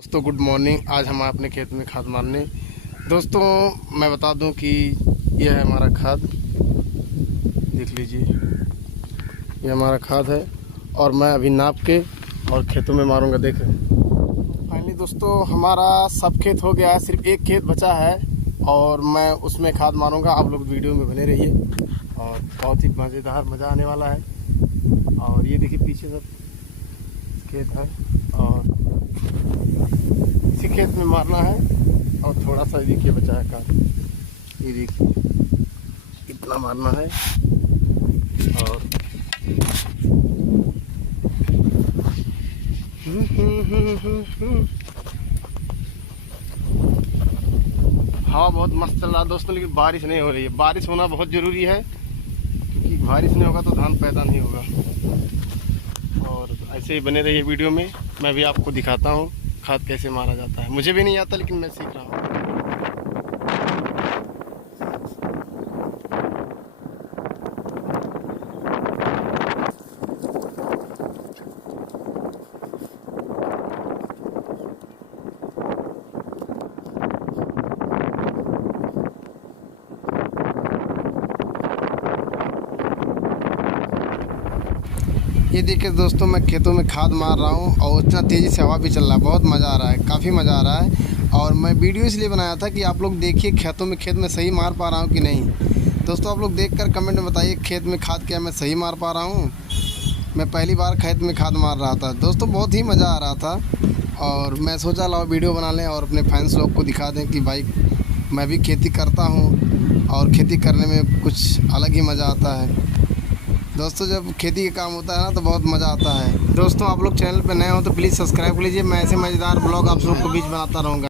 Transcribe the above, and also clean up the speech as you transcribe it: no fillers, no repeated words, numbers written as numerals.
दोस्तों good morning. आज हम अपने खेत में खाद मारने। दोस्तों मैं बता दूं कि यह है हमारा खाद, देख लीजिए यह हमारा खाद है और मैं अभी नाप के और खेतों में मारूंगा। देखें फाइनली दोस्तों हमारा सब खेत हो गया है, सिर्फ एक खेत बचा है और मैं उसमें खाद मारूंगा। आप लोग वीडियो में बने रहिए और बहुत ही मज़ेदार मज़ा आने वाला है। और ये देखिए पीछे सब खेत है और इसी खेत में मारना है। और थोड़ा सा देखिए बचा है खाद, ये देखिए इतना मारना है। और हवा बहुत मस्त चल रहा है दोस्तों, लेकिन बारिश नहीं हो रही है। बारिश होना बहुत ज़रूरी है क्योंकि बारिश नहीं होगा तो धान पैदा नहीं होगा। और ऐसे ही बने रहिए वीडियो में, मैं भी आपको दिखाता हूँ खाद कैसे मारा जाता है। मुझे भी नहीं आता लेकिन मैं सीख रहा हूँ। ये देखिए दोस्तों मैं खेतों में खाद मार रहा हूँ और इतना तेज़ी से हवा भी चल रहा है, बहुत मज़ा आ रहा है, काफ़ी मज़ा आ रहा है। और मैं वीडियो इसलिए बनाया था कि आप लोग देखिए खेत में सही मार पा रहा हूँ कि नहीं। दोस्तों आप लोग देखकर कमेंट में बताइए खेत में खाद क्या मैं सही मार पा रहा हूँ। मैं पहली बार खेत में खाद मार रहा था दोस्तों, बहुत ही मज़ा आ रहा था। और मैं सोचा लाओ वीडियो बना लें और अपने फैंस लोग को दिखा दें कि भाई मैं भी खेती करता हूँ और खेती करने में कुछ अलग ही मज़ा आता है। दोस्तों जब खेती का काम होता है ना तो बहुत मज़ा आता है। दोस्तों आप लोग चैनल पर नए हो तो प्लीज़ सब्सक्राइब कर लीजिए। मैं ऐसे मज़ेदार ब्लॉग आप लोग को बीच बनाता रहूँगा।